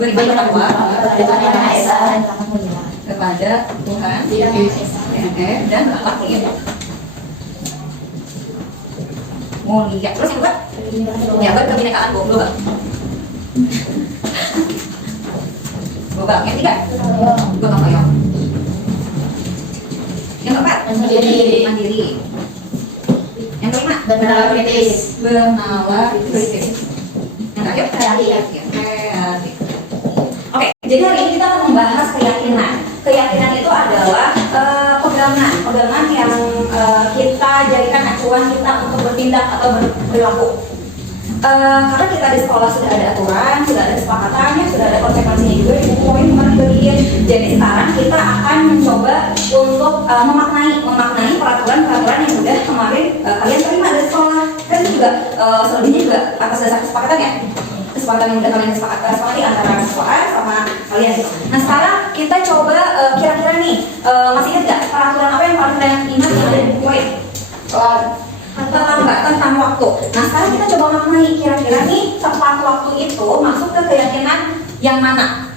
beriman bertakwa kepada Tuhan dan berakhlak mulia. Mulia. Terus yang kedua? Ya, berkebinekaan global. Global. Yang ketiga? Gotong royong. Yang keempat? Mandiri. Yang kelima? Bernalar kritis. Yang terakhir? Kreatif. Oke, jadi hari ini kita akan membahas keyakinan. Keyakinan itu adalah pegangan yang kita jadikan acuan kita untuk bertindak atau berlaku. Karena kita di sekolah sudah ada aturan, sudah ada kesepakatannya, sudah ada konsekuensinya juga di buku poin kemarin bagian. Jadi sekarang kita akan mencoba untuk memaknai peraturan-peraturan yang sudah kemarin kalian terima dari sekolah. Dan juga selebihnya juga atas dasar kesepakatan ya. Kesepakatan yang sudah kalian sepakati antara sekolah sama kalian. Nah sekarang kita coba kira-kira nih masih ingat nggak peraturan apa yang paling kalian ingat yang ada di buku poin? Tentang waktu. Nah sekarang kita coba maknai kira-kira nih tepat waktu itu masuk ke keyakinan yang mana?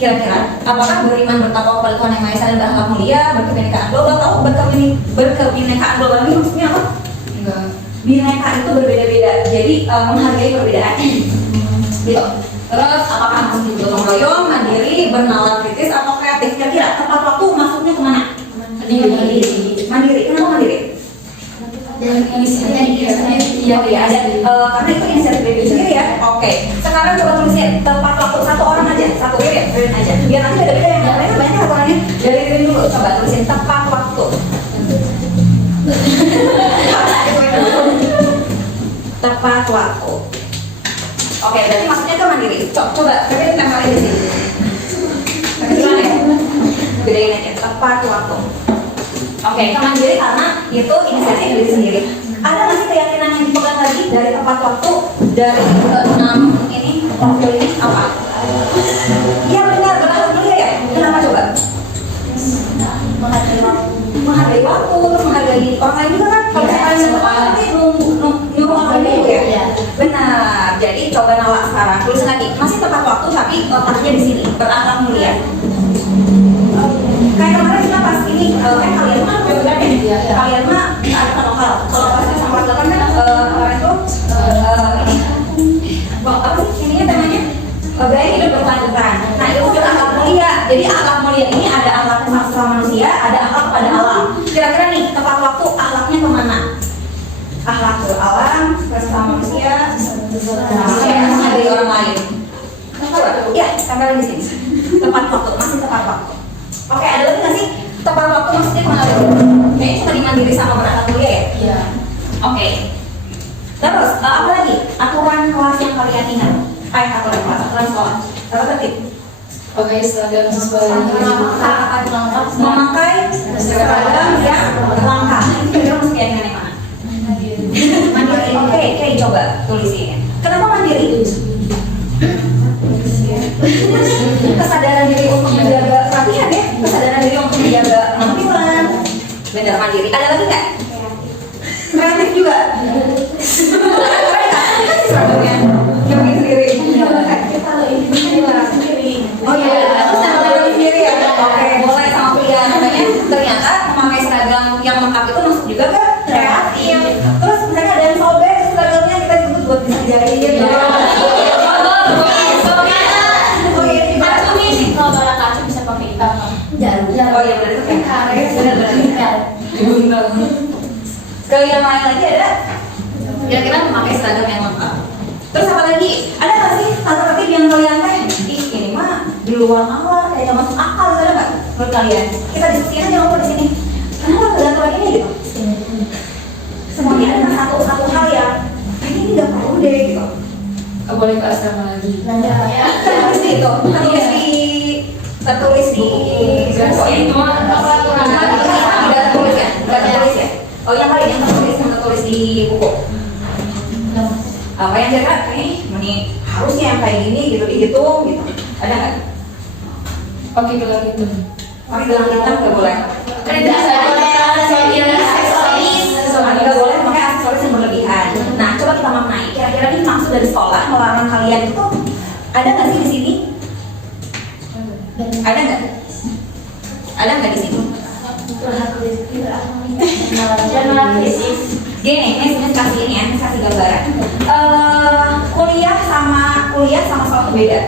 Kira-kira apakah beriman bertakwa kepada Tuhan Yang Maha Esa dan berakhlak mulia, berkebinekaan global? Tahu berkebinekaan global ini maksudnya apa? Enggak. Bineka itu berbeda-beda, jadi menghargai perbedaan. Gitu. Terus apakah masuk gotong royong, mandiri, bernalar kritis atau kreatif? Kira-kira tepat waktu masuknya kemana? Mandiri. Kenapa mandiri? Dan inisiatif diri sendiri. Iya, ada karena itu inisiatif diri sendiri ya. Oke. Sekarang coba tulisin tepat waktu satu orang aja, satu Ririn aja. Biar nanti beda-beda yang lainnya banyak aturannya. Dari Ririn dulu, coba tulisin tepat waktu. Tepat waktu. Oke, berarti maksudnya ke mandiri. Coba Ririn tempelin di sini. Gimana ya? Bedain aja. Tepat waktu. Oke, kemandiri karena itu inisiatif diri sendiri. Ada nggak sih keyakinan yang dipegang lagi dari tepat waktu dari 6 ini profil ini apa? Iya benar, berakhlak mulia ya. Kenapa coba? Menghargai waktu, menghargai orang lain juga kan. Kalau misalnya nanti nyuruh orang lain juga ya. Benar. Jadi coba nolak sekarang. Tulis lagi. Masih tepat waktu tapi letaknya di sini. Berakhlak mulia. Kayak kemarin kita pas ini kalian mah juga kan ya? Kalian mah ada lokal. Kalau pas sama kelas 8 kan kemarin tuh ini apa sih ininya temanya gaya hidup berkelanjutan. Nah itu berakhlak mulia. Jadi akhlak mulia ini ada akhlak sama manusia, ada akhlak kepada alam. Kira-kira nih tepat waktu akhlaknya kemana? Akhlak ke alam, sama manusia, menghargai orang lain. Ya, sampai di sini. Tepat waktu, masih tepat waktu. Oke, ada lagi nggak sih tepat waktu maksudnya kemana dulu? Kayaknya cuma mandiri sama berakhlak mulia ya? Iya. Oke. Terus apa lagi? Aturan kelas yang kalian ingat? Aturan kelas, aturan sekolah. Tata tertib. Pakai seragam sesuai memakai seragam yang lengkap. Itu kira-kira masuk keyakinan yang mana? Mandiri. Oke, coba tulisin. Kenapa mandiri? Kesadaran diri untuk menjaga perhatian ya, kesadaran diri untuk menjaga penampilan. Benar, mandiri. Ada lagi nggak? Kreatif juga. Seragamnya yang bikin sendiri. Kalau individual sendiri. Oh iya, terus sama sendiri ya. Oke, boleh sama pilihan. Makanya ternyata memakai seragam yang lengkap itu masuk juga ke kreatif. Terus misalnya ada yang sobek seragamnya kita tuntut buat bisa dijahit gitu. Oh iya benar itu kan karet, benar. Ke yang lain lagi ada? Kira-kira memakai seragam yang lengkap. Terus apa lagi? Ada nggak sih alternatif yang kalian teh? Ih ini mah di luar nalar, kayak nggak masuk akal, ada nggak? Menurut kalian? Kita diskusikan aja ngobrol di sini. Kenapa nggak lagi ini gitu? Semuanya ada satu hal yang ini nggak perlu deh gitu. Nggak boleh ke asrama lagi. Tertulis di itu, tertulis di itu peraturan tidak tertulis ya, oh yang lain yang tertulis di buku. Apa yang kira ini harusnya yang kayak gini gitu dihitung gitu, ada nggak? Pakai gelang itu. Pakai gelang hitam nggak boleh. Tidak boleh aksesoris. Nggak boleh pakai aksesoris yang berlebihan. Nah coba kita maknai. Kira-kira ini maksud dari sekolah melarang kalian itu ada nggak sih di sini Ada nggak? Ada nggak di situ? Gini, ini kasih ini ya, kasih gambaran. Kuliah sama sekolah itu beda.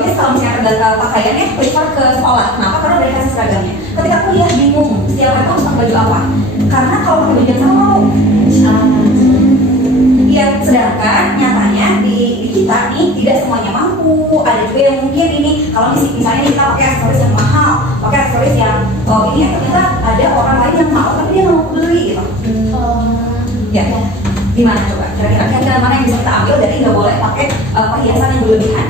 Ini kalau misalnya ada pakaiannya, prefer ke sekolah. Kenapa? Karena udah dikasih seragamnya. Ketika kuliah bingung, setiap hari harus pakai baju apa? Karena kalau pakai baju yang sama mau. Iya, sedangkan nyatanya di kita nih tidak semuanya mampu. Ada juga yang mungkin ini kalau misalnya kita pakai aksesoris yang mahal, pakai aksesoris yang ini ternyata ada orang lain yang mau tapi dia nggak mau beli gitu. Ya, gimana coba? Kira-kira mana yang bisa kita ambil dari nggak boleh pakai perhiasan yang berlebihan?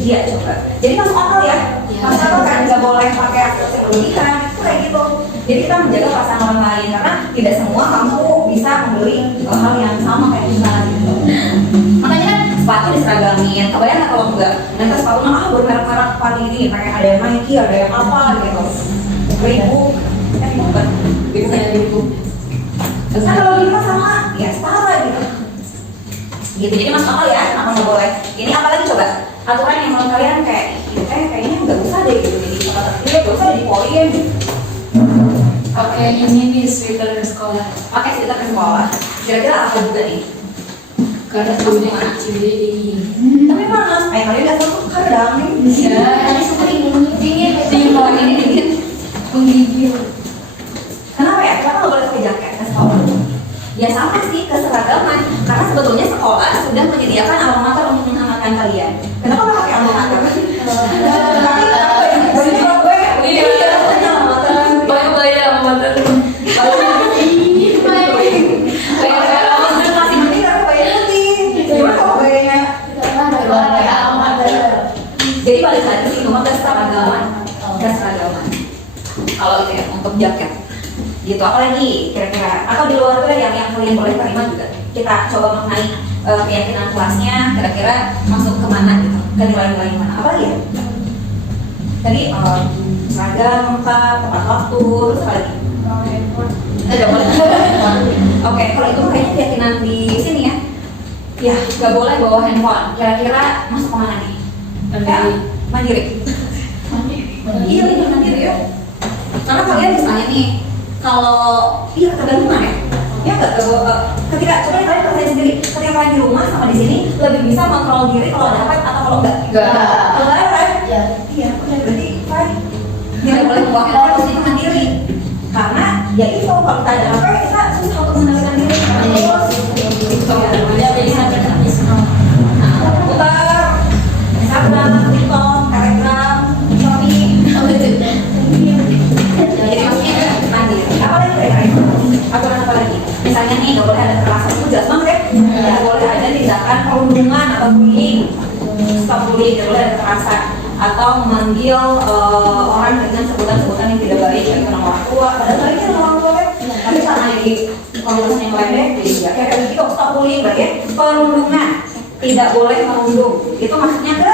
Iya, coba. Jadi masuk akal ya. Masuk akal kan nggak boleh pakai aksesoris yang berlebihan, itu kayak gitu. Jadi kita menjaga perasaan orang lain karena tidak semua kamu bisa membeli hal yang sama kayak kita gitu. Makanya kan sepatu diseragamin. Kebayang nggak kalau enggak? Nanti sepatunya bermerek-merek pagi ini, kayak ada yang Nike, ada yang apa gitu. Ribu, bukan? Ribu. Nah kalau kita sama, ya setara gitu. Gitu jadi masuk akal ya, kenapa nggak boleh? Ini apalagi coba? Aturan yang menurut kalian kayaknya nggak usah deh gitu. Jadi tempat tertentu nggak usah dipolin gitu. Oke, ini nih sweater ke sekolah. Pakai sweater ke sekolah. Kira-kira apa juga nih? Karena dulunya anak cewek dingin. Tapi panas. Kalian udah tahu kadang nih. Ya, Tadi suka dingin. kalau ini dingin menggigil. Kenapa ya? Kenapa nggak boleh pakai jaket ke sekolah? Ya sama sih keseragaman. Karena sebetulnya sekolah sudah menyediakan alma mater untuk menghangatkan kalian. Kenapa nggak pakai alma mater? Tapi kenapa ya? Baju gue. Iya, alma mater. Bayang mantan. Jadi balik lagi sih cuma keseragaman. Kalau itu ya untuk jaket, gitu. Apalagi kira-kira atau di luar itu yang kalian boleh terima juga. Kita coba maknai keyakinan kelasnya. Kira-kira masuk kemana gitu? Ke nilai-nilai mana? Apa ya? Tadi seragam, tepat waktu, terus apa lagi? Oke, kalau itu kayaknya keyakinan di sini ya. Ya, nggak boleh bawa handphone. Kira-kira masuk kemana nih? Mandiri. Iya, ini mandiri ya. Karena kalian misalnya nih, kalau iya tergantung ya. Ya nggak ketika coba kalian percaya sendiri. Ketika kalian di rumah sama di sini lebih bisa mengontrol diri kalau dapat atau kalau enggak. Kalau kan? Iya, berarti fine. Tidak boleh bawa handphone terus itu mandiri. Karena ya itu kalau kita ada HP kita susah untuk mengendalikan diri. Putar Instagram, TikTok, Telegram, Shopee. Jadi maksudnya mandiri. Apa lagi kira-kira? Aturan apa lagi? Misalnya nih nggak boleh ada kekerasan, itu jelas banget ya. Nggak boleh ada tindakan perundungan atau bullying. Stop bullying, nggak boleh ada kekerasan atau memanggil orang dengan sebutan-sebutan yang tidak baik kayak nama orang tua. Padahal baiknya nama orang tua kan. Tapi karena di komunitas yang lainnya, jadi ya kayak gitu. Stop bullying berarti perundungan. Tidak boleh merundung. Itu maksudnya ke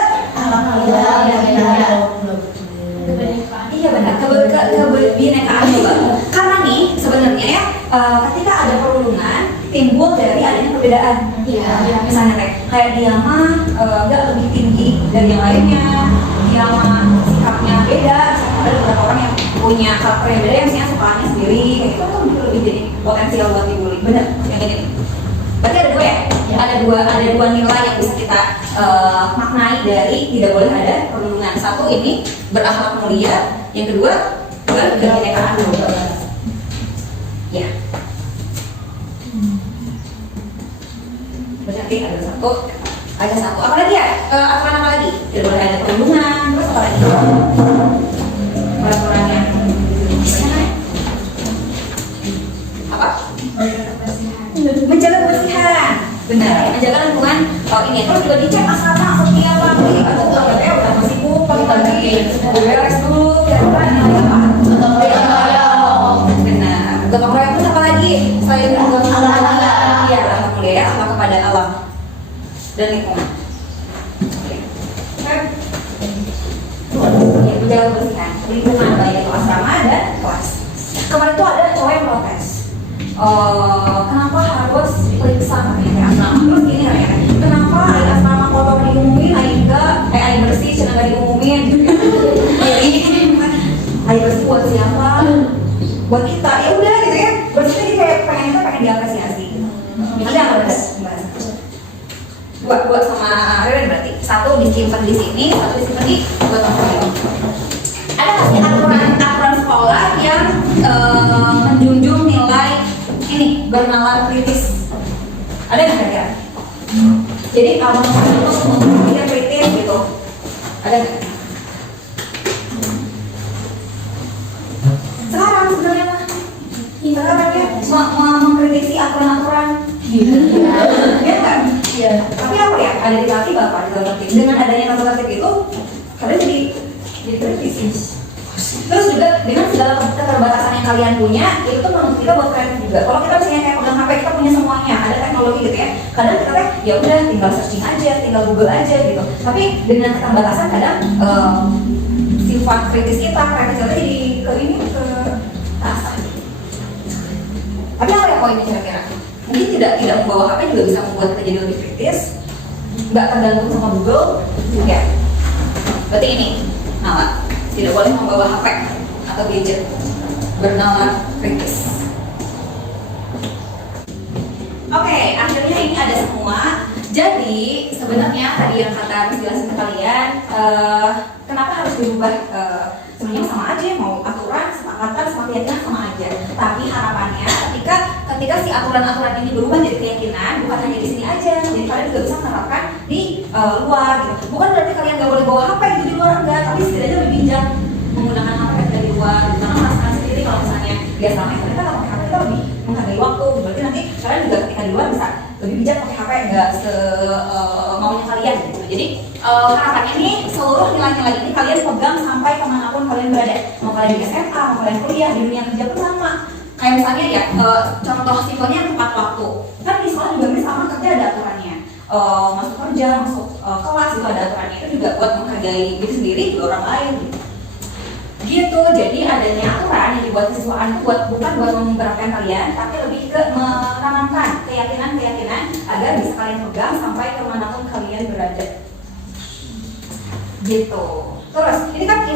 iya benar, kebinekaan juga. Karena nih sebenarnya ya ketika ada perundungan timbul dari adanya perbedaan. Misalnya kayak dia mah nggak lebih tinggi dari yang lainnya, dia mah sikapnya beda. Ada beberapa orang yang punya karakter yang beda, yang misalnya sukaannya sendiri, kayak gitu kan lebih jadi potensial buat dibully. Benar, yang ini. Berarti ada dua ya? Ada dua nilai yang bisa kita maknai dari tidak boleh ada perundungan. Satu ini berakhlak mulia, yang kedua berkebinekaan. Ya. Berarti ada satu. Apa lagi ya? Aturan apa lagi? Tidak boleh ada perundungan. Terus apa lagi? Peraturannya. Apa? Menjaga kebersihan. Benar, menjaga lingkungan. Ini terus juga dicek asrama setiap pagi. Atau udah sibuk pagi-pagi. Beres dulu. Kira-kira ini apa? Benar. Gotong royong itu apa lagi? Selain gotong royong, ya rahmat mulia sama kepada alam dan lingkungan. Ya, menjaga kebersihan lingkungan baik itu asrama dan kelas. Kemarin tuh ada cowok yang protes. Kenapa harus periksa katanya asrama? Terus gini katanya, kenapa air asrama kotor diumumin, air bersih Dua sama Ririn berarti. Satu disimpan di sini, satu disimpan di buat portfolio. Ada nggak sih aturan sekolah yang menjunjung nilai ini bernalar kritis? Ada nggak kira-kira? Jadi kalau untuk kritis gitu, ada nggak? Sekarang sebenarnya mah, sekarang ya mengkritisi aturan-aturan, ya kan? Iya. Tapi apa ya? Ada di kaki bapak di dalam tertib. Dengan adanya tata tertib itu, kalian jadi kritis. Terus juga dengan segala keterbatasan yang kalian punya, itu tuh menurut kita buat kalian juga. Kalau kita misalnya kayak pegang HP, kita punya semuanya, ada teknologi gitu ya. Kadang kita ya udah tinggal searching aja, tinggal Google aja gitu. Tapi dengan keterbatasan kadang sifat kritis kita jadi ke ini ke rasa. Tapi apa ya poinnya kira-kira? Mungkin tidak membawa HP juga bisa membuat kita jadi lebih kritis. Nggak tergantung sama Google, ya. Berarti ini nalar. Tidak boleh membawa HP atau gadget bernalar kritis. Oke, akhirnya ini ada semua. Jadi sebenarnya tadi yang kata Miss jelasin ke kalian, kenapa harus dirubah? Sebenarnya sama aja, mau aturan, kesepakatan, sama keyakinan sama aja. Tapi harapannya ketika si aturan-aturan ini berubah jadi keyakinan, bukan hanya di sini aja. Jadi kalian juga bisa menerapkan di luar gitu. Bukan berarti kalian nggak boleh bawa HP gitu di luar, enggak, tapi setidaknya lebih bijak menggunakan HP dari luar. Karena merasakan sendiri kalau misalnya dia selama ini kita nggak pakai HP, kita lebih menghargai waktu. Berarti nanti kalian juga ketika di luar bisa lebih bijak pakai HP, nggak maunya kalian gitu. Jadi harapannya ini seluruh nilai-nilai ini kalian pegang sampai kemanapun kalian berada. Mau kalian di SMA, mau kalian kuliah, di dunia kerja pun sama. Kayak misalnya ya, contoh simpelnya tepat waktu. Kan di sekolah juga sama kerja ada aturannya. Masuk kerja, masuk kelas itu ada aturannya. Itu juga buat menghargai diri sendiri juga orang lain gitu. Jadi adanya aturan yang dibuat siswaan itu bukan buat memberatkan kalian, tapi lebih ke menanamkan keyakinan agar bisa kalian pegang sampai kemanapun kalian berada gitu. Terus ini kan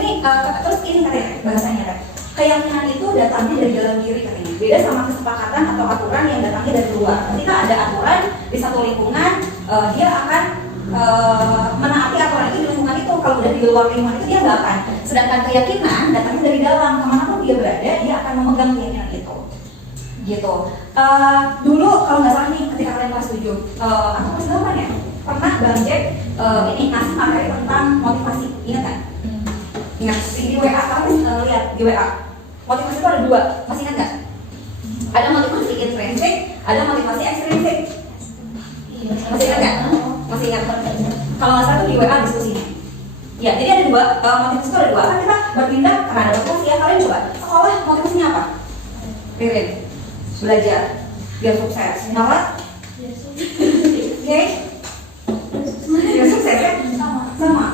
terus ini katanya bahasanya kan, keyakinan itu datangnya dari dalam diri katanya. Beda sama kesepakatan atau aturan yang datangnya dari luar. Ketika ada aturan di satu lingkungan, dia akan menaati aturan itu di lingkungan itu. Kalau udah di luar lingkungan itu dia nggak akan. Sedangkan keyakinan datangnya dari dalam, kemanapun dia berada, dia akan memegang keyakinan itu. Gitu. Dulu kalau nggak salah nih, ketika kalian kelas 7 atau kelas 8 ya, pernah Bang Jack ini ngasih materi tentang motivasi. Ingat kan? Ingat di WA, kalian lihat di WA. Motivasi itu ada dua, masih ingat nggak? Ada motivasi intrinsik, ada motivasi ekstrinsik. Masih ingat nggak? Masih ingat? Kalau nggak salah itu di WA diskusinya. Ya, jadi ada dua, motivasi itu ada dua. Kan kita berpindah karena ada motivasi ya. Kalian coba, sekolah motivasinya apa? Ririn, belajar, biar sukses. Kenapa? Oke? Biar sukses ya? Sama.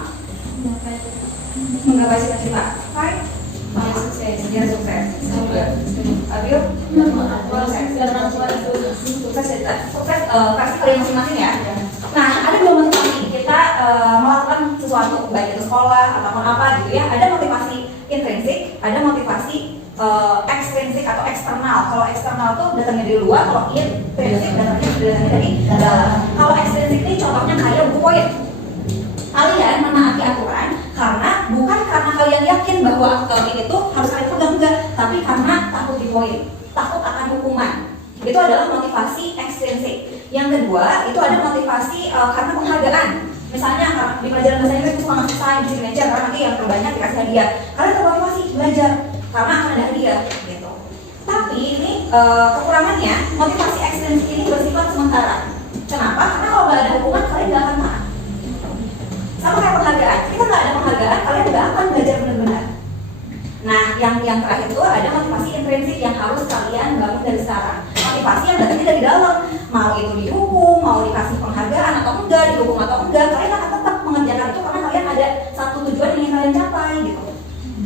Menggapai cita-cita. Baik? Biar sukses. Abil? Sukses pasti kalian masing-masing ya. Nah, ada dua motivasi kita melakukan sesuatu, baik itu sekolah ataupun apa gitu ya. Ada motivasi intrinsik, ada motivasi ekstrinsik atau eksternal. Kalau eksternal tuh datangnya dari luar, kalau intrinsik datangnya dari dalam. Kalau ekstrinsik ini contohnya kayak buku poin. Kalian menaati aturan bukan karena kalian yakin bahwa ini tuh harus kalian pegang, enggak, tapi karena takut dipoin, takut akan hukuman. Itu adalah motivasi ekstrinsik. Yang kedua, itu ada motivasi karena penghargaan. Misalnya di pelajaran bahasa Inggris suka ngasih sign di signature, karena nanti yang terbanyak dikasih hadiah. Kalian termotivasi belajar karena akan ada hadiah gitu. Tapi ini kekurangannya, motivasi ekstrinsik ini bersifat sementara. Kenapa? Karena kalau nggak ada hukuman, kalian nggak akan taat. Sama kayak penghargaan, kita nggak ada penghargaan, kalian nggak akan belajar benar-benar. Nah, yang terakhir itu ada motivasi intrinsik yang harus kalian bangun dari sekarang. Motivasi yang datangnya dari dalam, mau itu dihukum, mau dikasih penghargaan atau enggak, dihukum atau enggak, kalian akan tetap mengerjakan itu karena kalian ada satu tujuan yang ingin kalian capai gitu.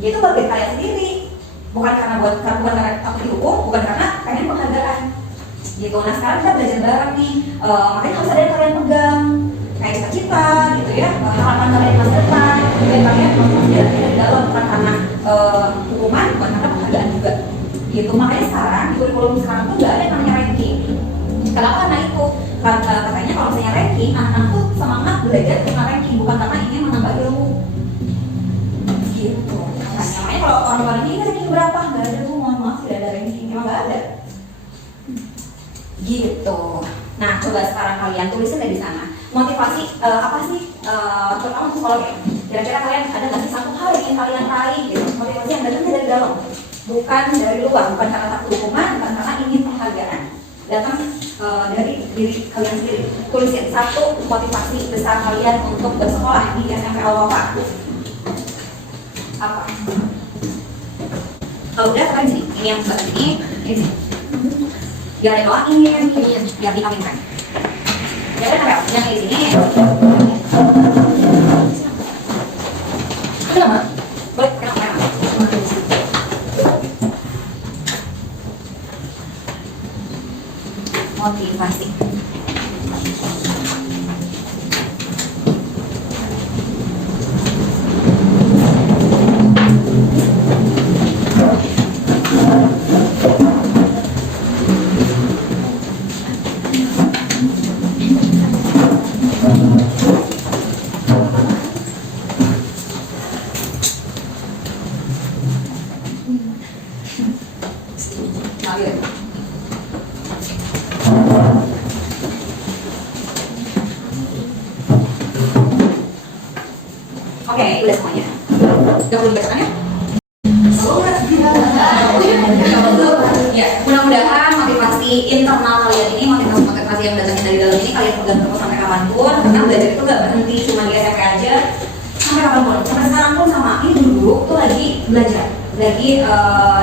Itu bagi kalian sendiri, bukan karena takut dihukum, bukan karena pengen penghargaan gitu. Nah, sekarang kita belajar bareng nih, makanya harus ada yang kalian pegang kayak cita-cita gitu ya, harapan kalian masa depan, dan kalian motivasi dari dalam, bukan karena hukuman, bukan karena penghargaan juga gitu. Makanya sekarang di kurikulum sekarang tuh nggak ada yang namanya ranking. Kenapa? Karena itu katanya kalau misalnya ranking lagi anak-anak tuh semangat belajar karena ranking, bukan karena ingin menambah ilmu. Gitu. Makanya kalau orang-orang ini ranking berapa? Nggak ada bu, mohon maaf tidak ada ranking, emang nggak ada. Gitu. Nah, coba sekarang kalian tulisin dari sana. Motivasi apa sih? Terutama psikolog ya. Kira-kira kalian ada nggak sih satu hal yang ingin kalian raih gitu? Motivasi yang datangnya dari dalam, bukan dari luar, bukan karena takut hukuman, bukan karena ingin penghargaan. Datang dari diri kalian sendiri. Tulisin satu motivasi besar kalian untuk bersekolah di SMP Al-Wafa. Apa? Kalau udah kalian sini, ini yang sebelah sini, ini sini. Biar ada doang ingin, biar dikawinkan. Ya kan apa? Yang di sini. Kenapa? Boleh, kenapa? Motivasi. Oke, udah semuanya. Udah belum besoknya? Ya, mudah-mudahan motivasi internal kalian ini, motivasi yang datangnya dari dalam ini kalian pegang terus sampai kapanpun. Karena belajar itu gak berhenti cuma di SMP aja, sampai kapanpun. Sampai sekarang pun sama. Ini dulu tuh lagi belajar, lagi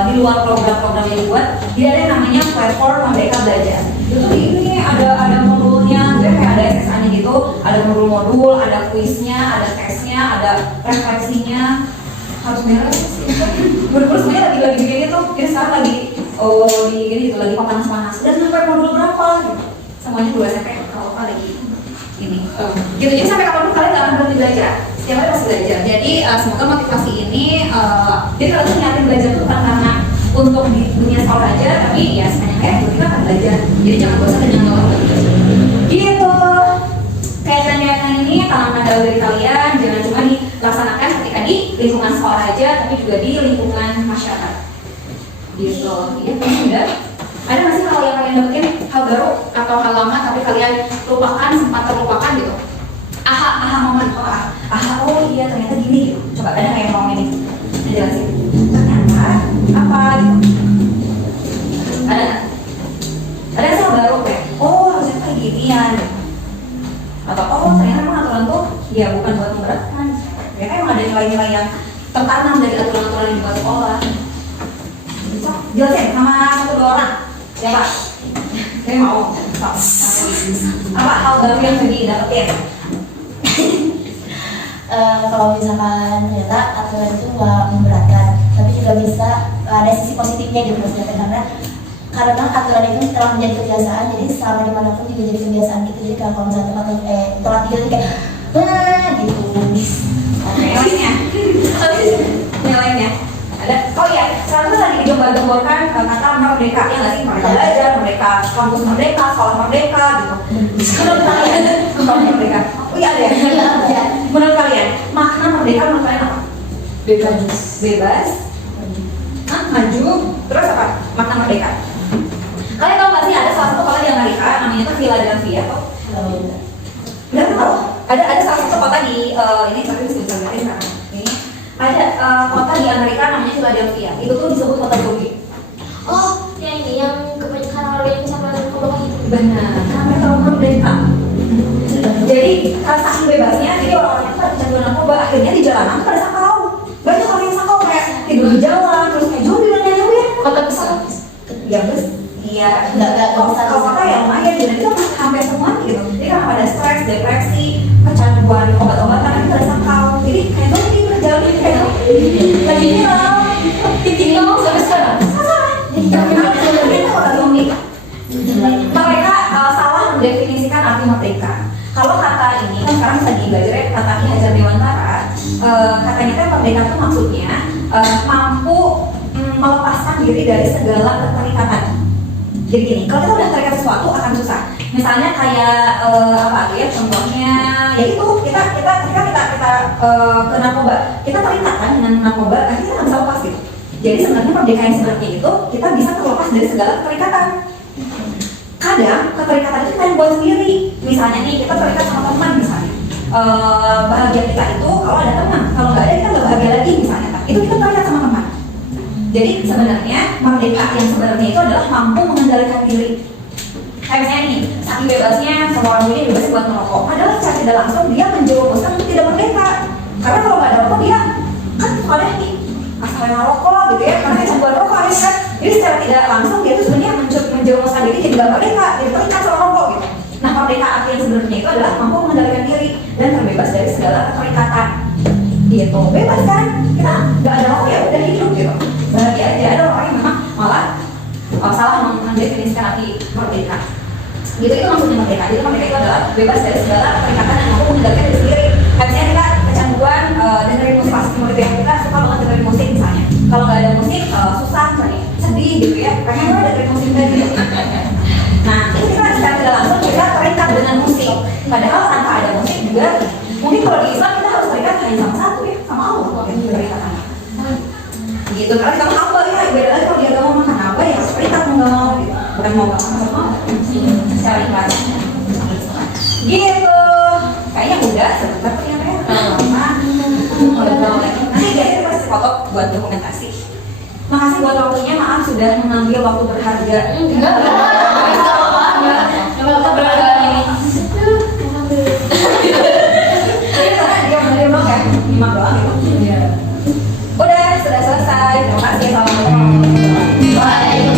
di luar program-program yang dibuat. Dia ada yang namanya platform Merdeka Belajar. Itu ini ada modulnya, kayak ada SSA-nya gitu, ada modul-modul, ada kuisnya, ada tesnya, ada refleksinya. Harus beres. Buru-buru semuanya lagi begini tuh. Kita sekarang lagi di gini gitu, lagi panas-panas. Dan sampai modul berapa? Gitu. Semuanya 2 SMP kalau lagi ini. Gitu. Jadi sampai kapanpun kalian gak akan berhenti belajar. Setiap hari pasti belajar. Jadi semoga motivasi ini, jadi kalau tuh nyatin belajar tuh bukan karena untuk di dunia sekolah aja, tapi ya sepanjang hari kita akan belajar. Jadi jangan bosan dan jangan lelah belajar. Gitu. Kaitan-kaitan ini tantangan dalam diri kalian jangan cuma dilaksanakan ketika di lingkungan sekolah aja, tapi juga di lingkungan masyarakat. Gitu. Ya, sudah. Ada nggak sih hal yang kalian dapetin, hal baru atau hal lama tapi kalian lupakan, sempat terlupakan gitu? Aha momen, oh iya ternyata gini gitu. Coba ada nggak yang ngomong ini? Jelasin. Ternyata apa gitu? Ada nggak? Ada hal baru kayak, oh harusnya kayak ginian. Atau oh ternyata emang aturan tuh ya bukan buat memberatkan. Ternyata emang ada nilai-nilai yang tertanam dari aturan-aturan yang dibuat sekolah. Jelasin sama 1-2 orang. Siapa? Saya mau. Apa hal baru yang didapetin? Kalau misalkan ternyata aturan itu nggak memberatkan, tapi juga bisa ada sisi positifnya gitu maksudnya, karena aturan itu telah menjadi kebiasaan, jadi selama dimanapun juga jadi kebiasaan gitu. Jadi kalau misalnya telat tidur kayak gitu. Yang lainnya ada. Oh iya, sekarang tuh lagi digembar-gemborkan kata merdeka, ya nggak sih? Merdeka belajar, merdeka kampus merdeka, sekolah merdeka gitu. Menurut kalian, sekolah merdeka? Oh iya ada ya. Menurut kalian, makna merdeka menurut kalian apa? Bebas. Maju. Terus apa? Makna merdeka. Kalian tahu nggak sih ada salah satu kota di Amerika namanya tuh Philadelphia tuh? Nggak tahu. Ada salah satu kota di ini tapi bisa sekarang. Ini ada kota di Amerika namanya Philadelphia. Itu tuh disebut kota zombie. Oh, yang ini yang kebanyakan orang yang sampai ke bawah itu. Benar. Karena mereka merdeka. Jadi saking bebasnya, jadi orang-orang itu kecanduan narkoba akhirnya di jalanan pada sakau. Banyak orang yang sakau kayak tidur di jalan, terus kayak zombie dan lain-lain. Kota besar. Ya bes. Iya, nggak kota yang lumayan dan itu hampir semua gitu. Jadi karena pada stres, depresi, kecanduan obat-obatan itu pada sakau. Jadi kayak zombie berjalan ini kayak lagi nyelam, tinggal sampai sekarang. Mereka salah mendefinisikan arti merdeka. Kalau kata ini kan sekarang bisa dibelajar kata Ki Hajar Dewantara, katanya kan merdeka itu maksudnya mampu melepaskan diri dari segala keterikatan. Jadi gini, kalau kita udah terikat sesuatu akan susah. Misalnya kayak apa ya contohnya, ya itu kita ke narkoba, kita terikat kan dengan narkoba, kan kita nggak bisa lepas gitu. Jadi sebenarnya merdeka yang sebenarnya itu kita bisa terlepas dari segala keterikatan. Kadang keterikatan itu kita yang buat sendiri. Misalnya nih kita terikat sama teman misalnya. Bahagia kita itu kalau ada teman, kalau nggak ada kita nggak bahagia lagi misalnya. Itu kita terikat sama teman. Jadi sebenarnya merdeka yang sebenarnya itu adalah mampu mengendalikan diri. Kayak misalnya nih, saking bebasnya semua orang ini bebas buat merokok. Padahal secara tidak langsung dia menjerumuskan untuk tidak merdeka. Karena kalau nggak ada rokok dia kan suka deh nih asal rokok gitu ya, karena yang buat rokok akhirnya kan. Jadi secara tidak langsung dia itu sebenarnya menjerumuskan diri jadi nggak merdeka, jadi terikat sama rokok gitu. Nah merdeka arti yang sebenarnya itu adalah mampu mengendalikan diri dan terbebas dari segala keterikatan. Gitu, bebas kan? Kita nggak ada rokok ya udah hidup gitu. Bahagia aja. Ada orang yang memang malah salah mendefinisikan arti merdeka. Gitu itu maksudnya merdeka. Jadi merdeka itu adalah bebas dari segala keterikatan yang mampu mengendalikan diri sendiri. Misalnya kita kecanduan dengerin musik klasik seperti yang kita suka banget dengerin musik misalnya. Kalau nggak ada musik susah misalnya, sedih gitu ya. Pengen banget dengerin musik tadi. Nah itu kita secara tidak langsung kita terikat dengan musik. Padahal tanpa ada musik juga mungkin kalau di Islam kita harus terikat hanya sama satu ya, sama Allah yang terikat. Gitu karena kita hamba ya, beda lagi kalau dia agama makan apa ya terikat mau nggak mau gitu. Bukan mau nggak mau secara ikhlas. Gitu kayaknya udah sebentar ternyata lama nanti guys kita kasih foto buat dokumentasi. Makasih buat waktunya, maaf sudah mengambil waktu berharga. Enggak berharga ini. Karena dia doang kan, 5 doang gitu. Udah sudah selesai. Terima kasih. Assalamualaikum. Waalaikumsalam.